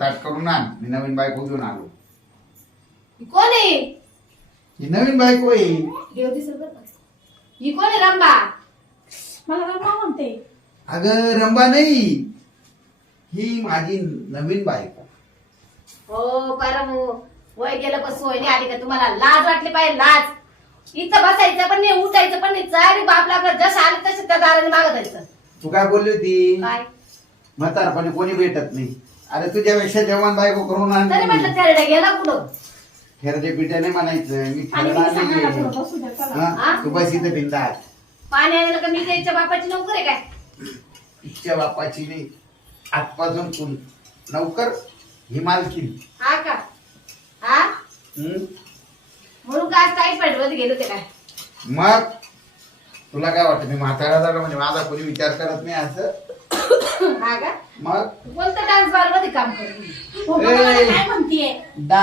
ताट करून आण. मी नवीन बायको घेऊन आलो. कोण आहे ही नवीन बायको आहे. देव दिसेल बरं का. ही कोण आहे रंबा? मला रंबा म्हणते. अगं रंबा नाही, ही माझी नवीन बायको. हो परम वय गेलं पण सोय नाही आली का तुम्हाला? लाज वाटली पाहिजे, लाज. इथं बसायचं पण नाही, उठायचं पण नाही. चारी बापला आपलं जसं आलं तसं त्या दाराने मागत जायचं. तू काय बोलली होती? काय म्हातारपणे कोणी भेटत नाही. अरे तुझ्यापेक्षा जवान बायको करून तरी आणली. म्हटलं थेरडा गेला कुठं? खेरडे पिठ्याने म्हणायचं मी आणि खेळला मी सांगायला नाहीये. पुढं बसू द्या, चला. हा? तू बस इथं बिंदास. पाणी आलेलं का मी त्याच्या बापाची नोकर आहे काय? इच्छा बापाची नाही, आजपासून तू नौकर, ही मालकी. हा का? हा म्हणून काय टाईफाईड मध्ये गेलो ते काय? मग तुला काय वाटतं मी म्हातारा झालो म्हणजे माझा कोणी विचार करत नाही असं? हा का? मग कोणतं डान्स बार मध्ये काम करतो? हो, बघा मला काय म्हणतीये. डान्स